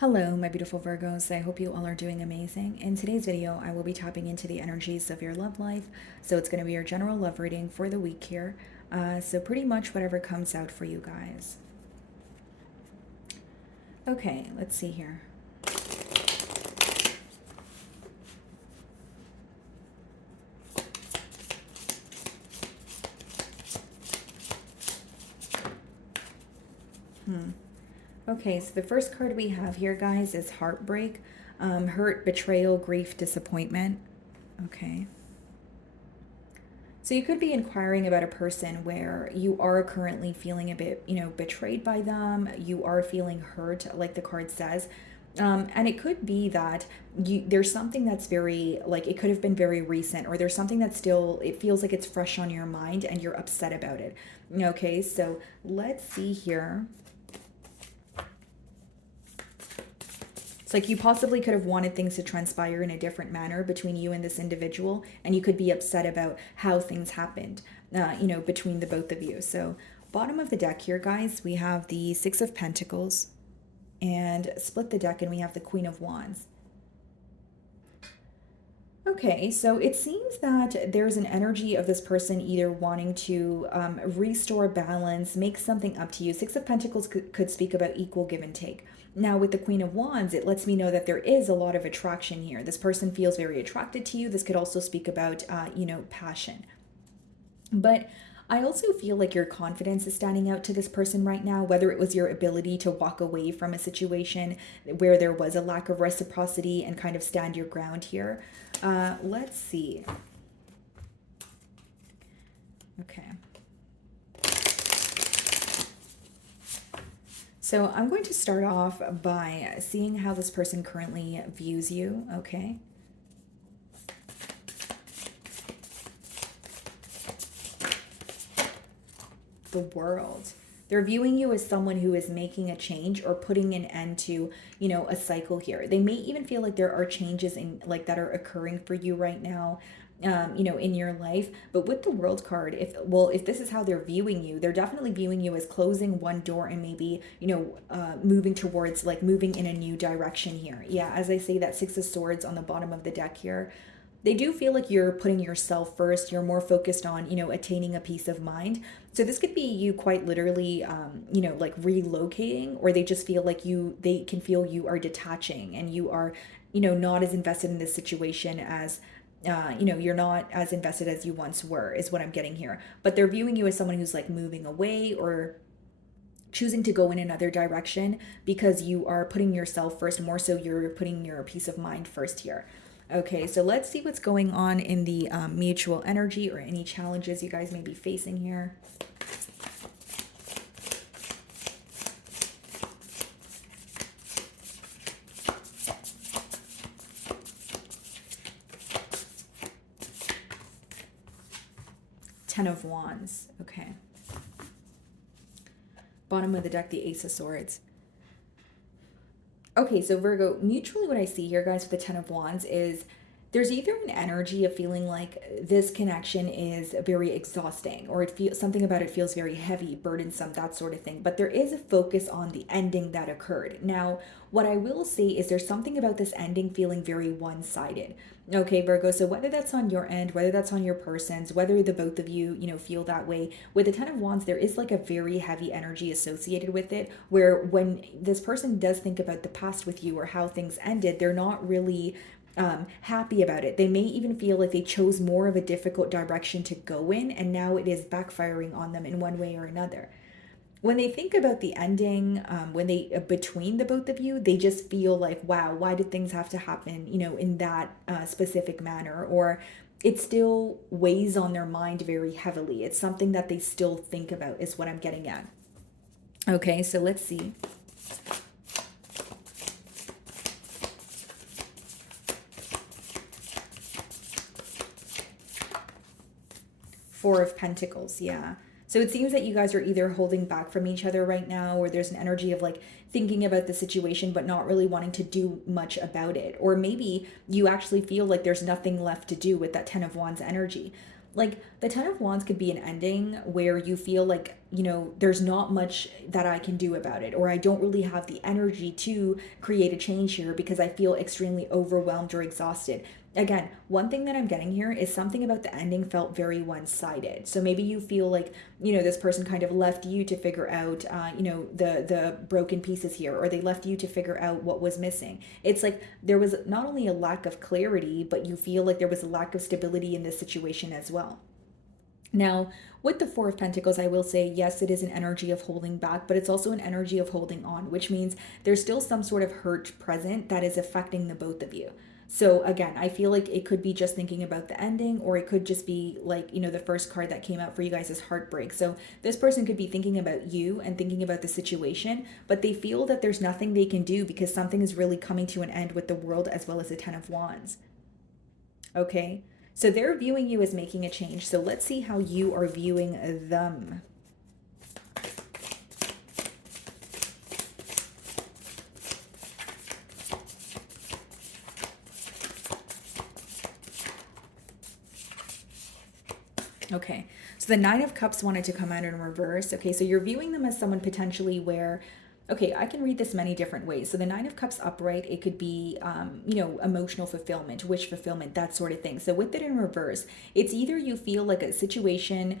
Hello, my beautiful Virgos. I hope you all are doing amazing. In today's video, I will be tapping into the energies of your love life. So it's going to be your general love reading for the week here. So pretty much whatever comes out for you guys. Okay, let's see here. Okay, so the first card we have here, guys, is heartbreak, hurt, betrayal, grief, disappointment. Okay. So you could be inquiring about a person where you are currently feeling a bit, betrayed by them. You are feeling hurt, like the card says. And it could be that there's something that's very, like, it could have been very recent, or there's something that still, it feels like it's fresh on your mind and you're upset about it. Okay, so let's see here. It's like you possibly could have wanted things to transpire in a different manner between you and this individual, and you could be upset about how things happened, between the both of you. So, bottom of the deck here, guys, we have the Six of Pentacles, and split the deck, and we have the Queen of Wands. Okay, so it seems that there's an energy of this person either wanting to restore balance, make something up to you. Six of Pentacles could speak about equal give and take. Now, with the Queen of Wands, it lets me know that there is a lot of attraction here. This person feels very attracted to you. This could also speak about, passion. But I also feel like your confidence is standing out to this person right now, whether it was your ability to walk away from a situation where there was a lack of reciprocity and kind of stand your ground here. Let's see. Okay. So I'm going to start off by seeing how this person currently views you, okay? The World. They're viewing you as someone who is making a change or putting an end to, a cycle here. They may even feel like there are changes that are occurring for you right now, in your life. But with the World card, if this is how they're viewing you, they're definitely viewing you as closing one door and maybe, moving towards, like, moving in a new direction here. Yeah, as I say, that Six of Swords on the bottom of the deck here, they do feel like you're putting yourself first. You're more focused on, attaining a peace of mind. So this could be you quite literally, like relocating, or they just feel like they can feel you are detaching and you are, not as invested in this situation as, you're not as invested as you once were, is what I'm getting here. But they're viewing you as someone who's like moving away or choosing to go in another direction because you are putting yourself first. More so, you're putting your peace of mind first here. Okay, so let's see what's going on in the mutual energy or any challenges you guys may be facing here. Ten of Wands. Okay. Bottom of the deck, the Ace of Swords. Okay, so Virgo, mutually what I see here, guys, with the Ten of Wands is there's either an energy of feeling like this connection is very exhausting, or it feels something about it feels very heavy, burdensome, that sort of thing. But there is a focus on the ending that occurred. Now, what I will say is there's something about this ending feeling very one-sided. Okay, Virgo, so whether that's on your end, whether that's on your person's, whether the both of you, feel that way, with the Ten of Wands, there is like a very heavy energy associated with it, where when this person does think about the past with you or how things ended, they're not really happy about it. They may even feel like they chose more of a difficult direction to go in, and now it is backfiring on them in one way or another. When they think about the ending, when they between the both of you, they just feel like, wow, why did things have to happen, in that specific manner? Or it still weighs on their mind very heavily. It's something that they still think about, is what I'm getting at. Okay, so let's see. Four of Pentacles, yeah. So it seems that you guys are either holding back from each other right now, or there's an energy of like thinking about the situation but not really wanting to do much about it. Or maybe you actually feel like there's nothing left to do with that Ten of Wands energy. Like the Ten of Wands could be an ending where you feel like, there's not much that I can do about it, or I don't really have the energy to create a change here because I feel extremely overwhelmed or exhausted. Again, one thing that I'm getting here is something about the ending felt very one-sided. So maybe you feel like, this person kind of left you to figure out, the broken pieces here, or they left you to figure out what was missing. It's like there was not only a lack of clarity, but you feel like there was a lack of stability in this situation as well. Now, with the Four of Pentacles, I will say, yes, it is an energy of holding back, but it's also an energy of holding on, which means there's still some sort of hurt present that is affecting the both of you. So again, I feel like it could be just thinking about the ending, or it could just be like, the first card that came out for you guys is heartbreak. So this person could be thinking about you and thinking about the situation, but they feel that there's nothing they can do because something is really coming to an end with the World as well as the Ten of Wands. Okay? So they're viewing you as making a change. So let's see how you are viewing them. Okay, so the Nine of Cups wanted to come out in reverse. Okay, so you're viewing them as someone potentially where, okay, I can read this many different ways. So the Nine of Cups upright, it could be, emotional fulfillment, wish fulfillment, that sort of thing. So with it in reverse, it's either you feel like this situation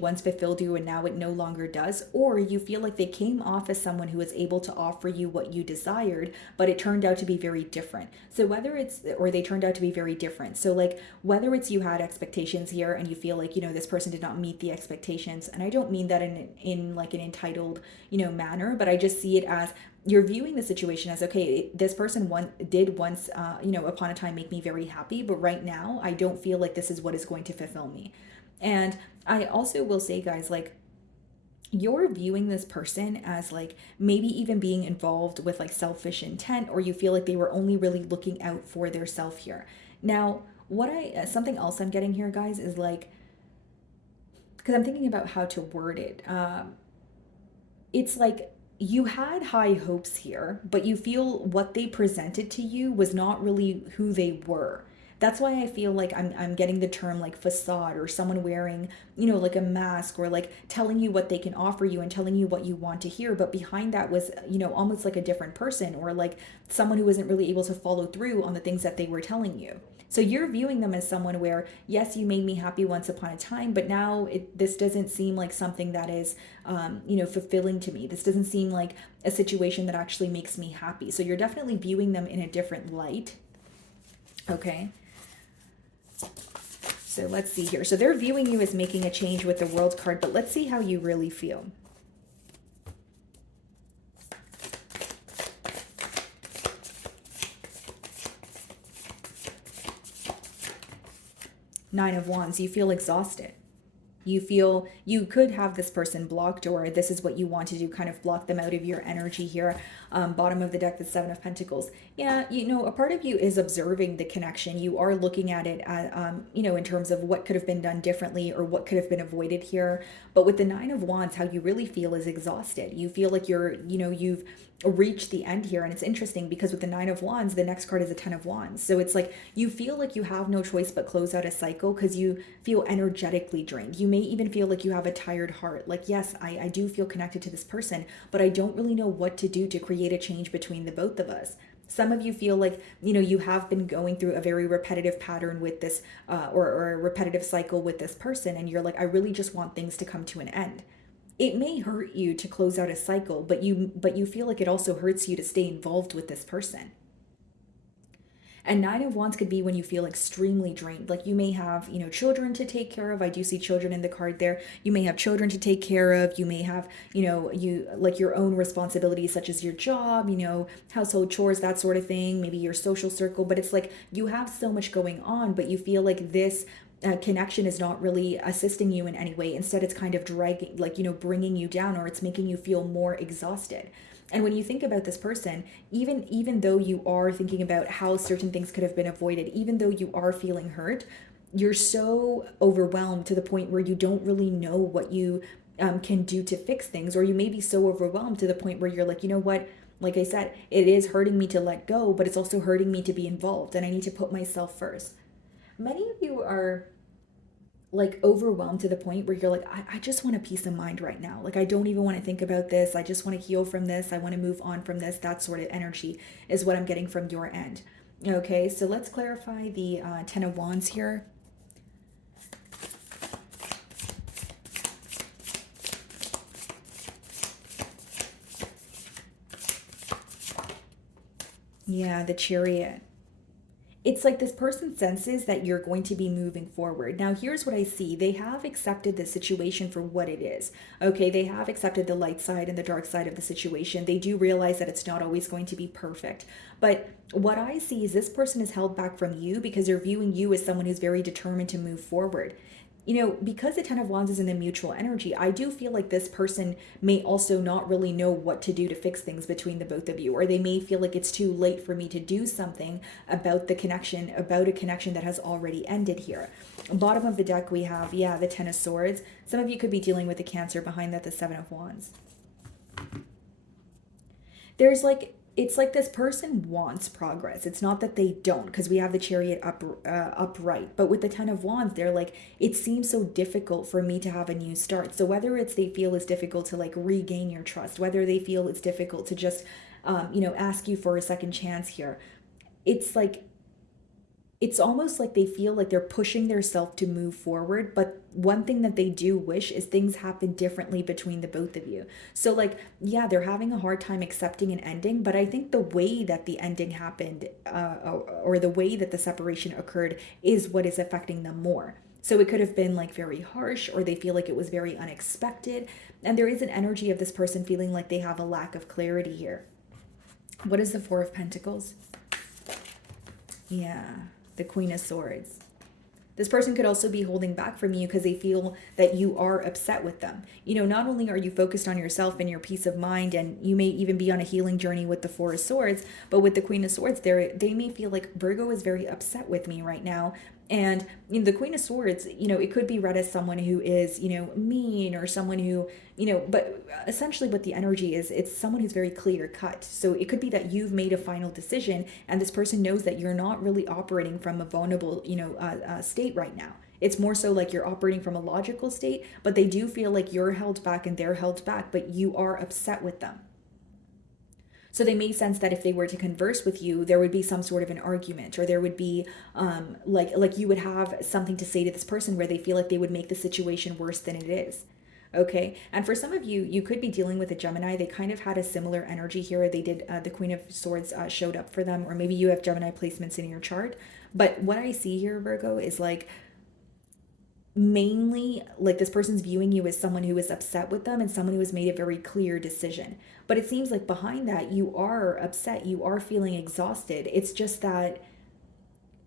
once fulfilled you and now it no longer does, or you feel like they came off as someone who was able to offer you what you desired, but it turned out to be very different. So or they turned out to be very different. So like whether it's you had expectations here and you feel like, this person did not meet the expectations. And I don't mean that in like an entitled, manner, but I just see it as you're viewing the situation as, okay, this person did once, upon a time make me very happy, but right now I don't feel like this is what is going to fulfill me. And I also will say, guys, like, you're viewing this person as like maybe even being involved with like selfish intent, or you feel like they were only really looking out for their self here. Now, something else I'm getting here, guys, is like, because I'm thinking about how to word it. It's like you had high hopes here, but you feel what they presented to you was not really who they were. That's why I feel like I'm getting the term like facade, or someone wearing, like a mask, or like telling you what they can offer you and telling you what you want to hear. But behind that was, almost like a different person, or like someone who wasn't really able to follow through on the things that they were telling you. So you're viewing them as someone where, yes, you made me happy once upon a time, but now this doesn't seem like something that is, fulfilling to me. This doesn't seem like a situation that actually makes me happy. So you're definitely viewing them in a different light. Okay. So let's see here. So they're viewing you as making a change with the World card, but let's see how you really feel. Nine of Wands, you feel exhausted. You feel you could have this person blocked, or this is what you want to do, kind of block them out of your energy here. Bottom of the deck, the Seven of Pentacles. Yeah, a part of you is observing the connection. You are looking at it, in terms of what could have been done differently or what could have been avoided here. But with the Nine of Wands, how you really feel is exhausted. You feel like you've reached the end here. And it's interesting because with the Nine of Wands, the next card is a Ten of Wands. So it's like you feel like you have no choice but close out a cycle because you feel energetically drained. You may even feel like you have a tired heart. Like, yes, I do feel connected to this person, but I don't really know what to do to create a change between the both of us. Some of you feel like, you have been going through a very repetitive pattern with this, or a repetitive cycle with this person. And you're like, I really just want things to come to an end. It may hurt you to close out a cycle, but you feel like it also hurts you to stay involved with this person. And Nine of Wands could be when you feel extremely drained. Like you may have, children to take care of. I do see children in the card there. You may have children to take care of. You may have, you like your own responsibilities, such as your job, household chores, that sort of thing. Maybe your social circle. But it's like you have so much going on, but you feel like this connection is not really assisting you in any way. Instead, it's kind of dragging, like, bringing you down, or it's making you feel more exhausted. And when you think about this person, even though you are thinking about how certain things could have been avoided, even though you are feeling hurt, you're so overwhelmed to the point where you don't really know what you can do to fix things. Or you may be so overwhelmed to the point where you're like, you know what? Like I said, it is hurting me to let go, but it's also hurting me to be involved, and I need to put myself first. Many of you are like overwhelmed to the point where you're like, I just want a peace of mind right now. Like, I don't even want to think about this. I just want to heal from this. I want to move on from this. That sort of energy is what I'm getting from your end. Okay, so let's clarify the Ten of Wands here. Yeah, the Chariot. It's like this person senses that you're going to be moving forward. Now, here's what I see. They have accepted the situation for what it is. Okay, they have accepted the light side and the dark side of the situation. They do realize that it's not always going to be perfect. But what I see is this person is held back from you because they're viewing you as someone who's very determined to move forward. Because the Ten of Wands is in the mutual energy, I do feel like this person may also not really know what to do to fix things between the both of you, or they may feel like it's too late for me to do something about the connection, about a connection that has already ended here. Bottom of the deck, we have, yeah, the Ten of Swords. Some of you could be dealing with the Cancer. Behind that, the Seven of Wands. There's like, it's like this person wants progress. It's not that they don't, because we have the Chariot upright. But with the Ten of Wands, they're like, it seems so difficult for me to have a new start. So whether it's they feel it's difficult to like regain your trust, whether they feel it's difficult to just, ask you for a second chance here, it's like, it's almost like they feel like they're pushing themselves to move forward. But one thing that they do wish is things happen differently between the both of you. So like, yeah, they're having a hard time accepting an ending, but I think the way that the ending happened, or the way that the separation occurred, is what is affecting them more. So it could have been like very harsh, or they feel like it was very unexpected. And there is an energy of this person feeling like they have a lack of clarity here. What is the Four of Pentacles? Yeah, the Queen of Swords. This person could also be holding back from you because they feel that you are upset with them. Not only are you focused on yourself and your peace of mind, and you may even be on a healing journey with the Four of Swords, but with the Queen of Swords, they may feel like Virgo is very upset with me right now. And the Queen of Swords, it could be read as someone who is, mean, or someone who, but essentially what the energy is, it's someone who's very clear cut. So it could be that you've made a final decision, and this person knows that you're not really operating from a vulnerable, state right now. It's more so like you're operating from a logical state, but they do feel like you're held back and they're held back, but you are upset with them. So they may sense that if they were to converse with you, there would be some sort of an argument, or there would be like you would have something to say to this person where they feel like they would make the situation worse than it is. Okay. And for some of you, you could be dealing with a Gemini. They kind of had a similar energy here. They did, the Queen of Swords showed up for them, or maybe you have Gemini placements in your chart. But what I see here, Virgo, is like, mainly like this person's viewing you as someone who is upset with them and someone who has made a very clear decision. But it seems like behind that, you are upset, you are feeling exhausted. It's just that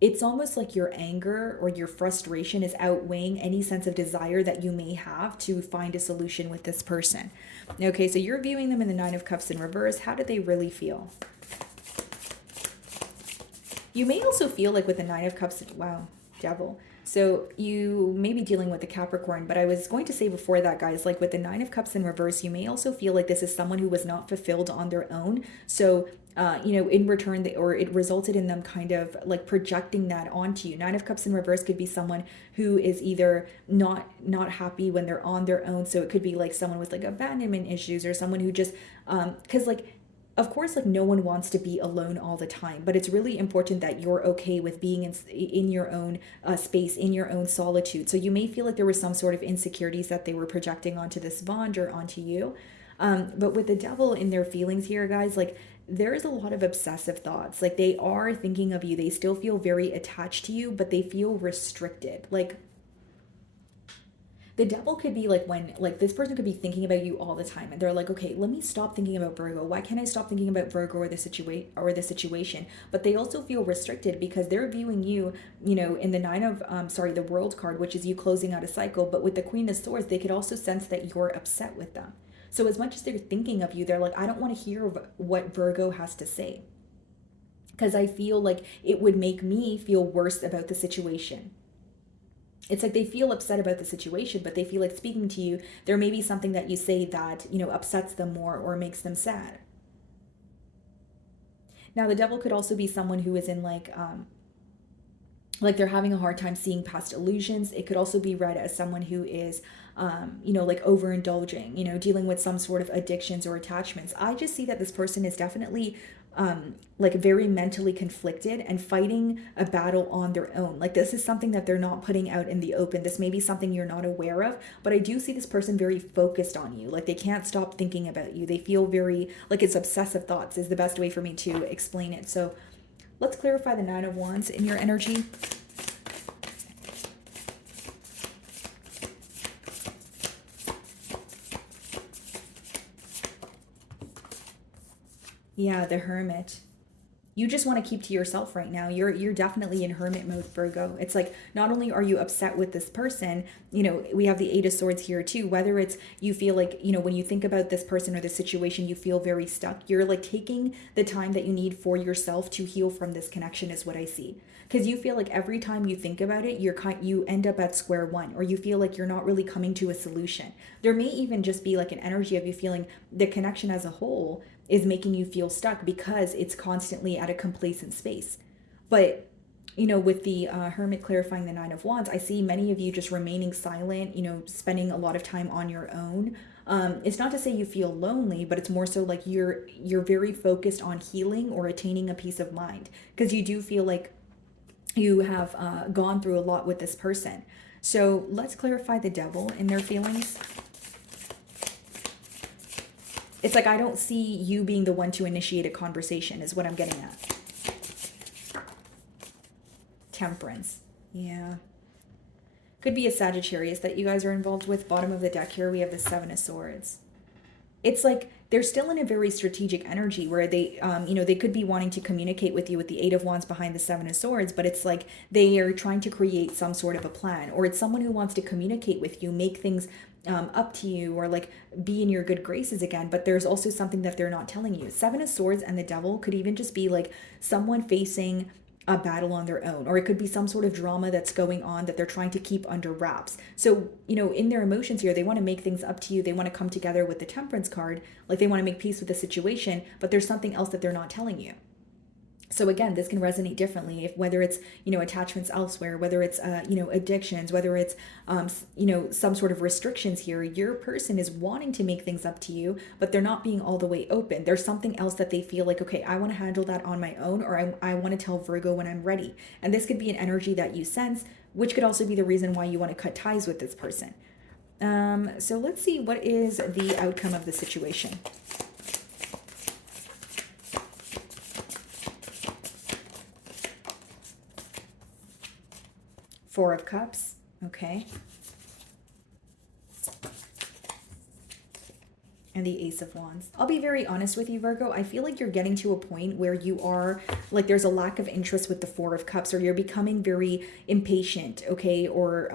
it's almost like your anger or your frustration is outweighing any sense of desire that you may have to find a solution with this person. Okay, so you're viewing them in the Nine of Cups in reverse. How do they really feel? You may also feel like with the Nine of Cups, wow, Devil. So you may be dealing with the Capricorn, but I was going to say before that, guys, like with the Nine of Cups in reverse, you may also feel like this is someone who was not fulfilled on their own. So, in return, or it resulted in them kind of like projecting that onto you. Nine of Cups in reverse could be someone who is either not happy when they're on their own. So it could be like someone with like abandonment issues, or someone who just, because like, of course, like no one wants to be alone all the time, but it's really important that you're okay with being in your own space, in your own solitude. So you may feel like there were some sort of insecurities that they were projecting onto this bond or onto you. But with the Devil in their feelings here, guys, like there is a lot of obsessive thoughts. Like they are thinking of you. They still feel very attached to you, but they feel restricted. Like the Devil could be like, when like this person could be thinking about you all the time, and they're like, okay, let me stop thinking about Virgo. Why can't I stop thinking about Virgo or the situation? But they also feel restricted because they're viewing you, in the the World card, which is you closing out a cycle. But with the Queen of Swords, they could also sense that you're upset with them. So as much as they're thinking of you, they're like, I don't want to hear what Virgo has to say, because I feel like it would make me feel worse about the situation. It's like they feel upset about the situation, but they feel like speaking to you, there may be something that you say that, upsets them more or makes them sad. Now, the Devil could also be someone who is in like, like they're having a hard time seeing past illusions. It could also be read as someone who is, like overindulging, dealing with some sort of addictions or attachments. I just see that this person is definitely like very mentally conflicted and fighting a battle on their own. Like this is something that they're not putting out in the open. This may be something you're not aware of, but I do see this person very focused on you. Like they can't stop thinking about you. They feel very, like it's obsessive thoughts is the best way for me to explain it. So let's clarify the Nine of Wands in your energy. Yeah, the Hermit. You just want to keep to yourself right now. You're definitely in hermit mode, Virgo. It's like not only are you upset with this person, we have the Eight of Swords here too. Whether it's you feel like, when you think about this person or the situation, you feel very stuck. You're like taking the time that you need for yourself to heal from this connection is what I see. Because you feel like every time you think about it, you end up at square one, or you feel like you're not really coming to a solution. There may even just be like an energy of you feeling the connection as a whole is making you feel stuck because it's constantly at a complacent space. But with the Hermit clarifying the Nine of Wands, I see many of you just remaining silent, spending a lot of time on your own. It's not to say you feel lonely, but it's more so like you're very focused on healing or attaining a peace of mind, because you do feel like you have gone through a lot with this person. So let's clarify the Devil in their feelings. It's like I don't see you being the one to initiate a conversation is what I'm getting at. Temperance. Yeah. Could be a Sagittarius that you guys are involved with. Bottom of the deck here, we have the Seven of Swords. It's like they're still in a very strategic energy where they, they could be wanting to communicate with you with the Eight of Wands behind the Seven of Swords, but it's like they are trying to create some sort of a plan, or it's someone who wants to communicate with you, make things up to you, or like be in your good graces again. But there's also something that they're not telling you. Seven of Swords and the Devil could even just be like someone facing a battle on their own, or it could be some sort of drama that's going on that they're trying to keep under wraps. So, in their emotions here, they want to make things up to you. They want to come together with the Temperance card, like they want to make peace with the situation, but there's something else that they're not telling you. So again, this can resonate differently if whether it's, attachments elsewhere, whether it's, addictions, whether it's, some sort of restrictions here. Your person is wanting to make things up to you, but they're not being all the way open. There's something else that they feel like, okay, I want to handle that on my own, or I want to tell Virgo when I'm ready. And this could be an energy that you sense, which could also be the reason why you want to cut ties with this person. So let's see, what is the outcome of the situation? Four of Cups. Okay. And the Ace of Wands. I'll be very honest with you, Virgo. I feel like you're getting to a point where you are like there's a lack of interest with the Four of Cups, or you're becoming very impatient, okay, or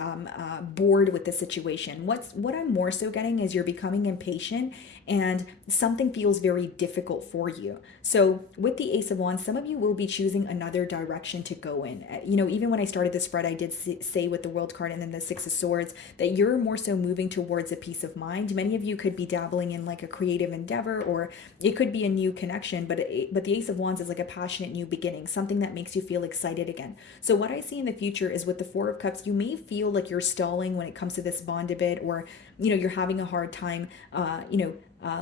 bored with the situation. What I'm more so getting is you're becoming impatient and something feels very difficult for you. So with the Ace of Wands, some of you will be choosing another direction to go in. Even when I started the spread, I did say with the World card and then the Six of Swords that you're more so moving towards a peace of mind. Many of you could be dabbling in like a creative endeavor, or it could be a new connection, but the Ace of Wands is like a passionate new beginning, something that makes you feel excited again. So what I see in the future is with the Four of Cups, you may feel like you're stalling when it comes to this bond a bit, or you're having a hard time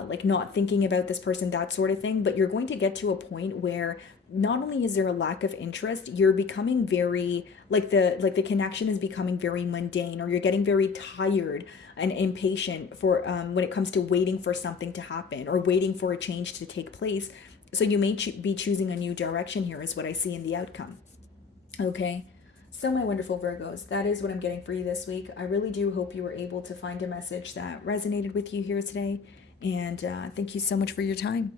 like not thinking about this person, that sort of thing. But you're going to get to a point where not only is there a lack of interest, you're becoming very the connection is becoming very mundane, or you're getting very tired and impatient for when it comes to waiting for something to happen or waiting for a change to take place. So you may be choosing a new direction here is what I see in the outcome. Okay. So my wonderful Virgos, that is what I'm getting for you this week. I really do hope you were able to find a message that resonated with you here today. And thank you so much for your time.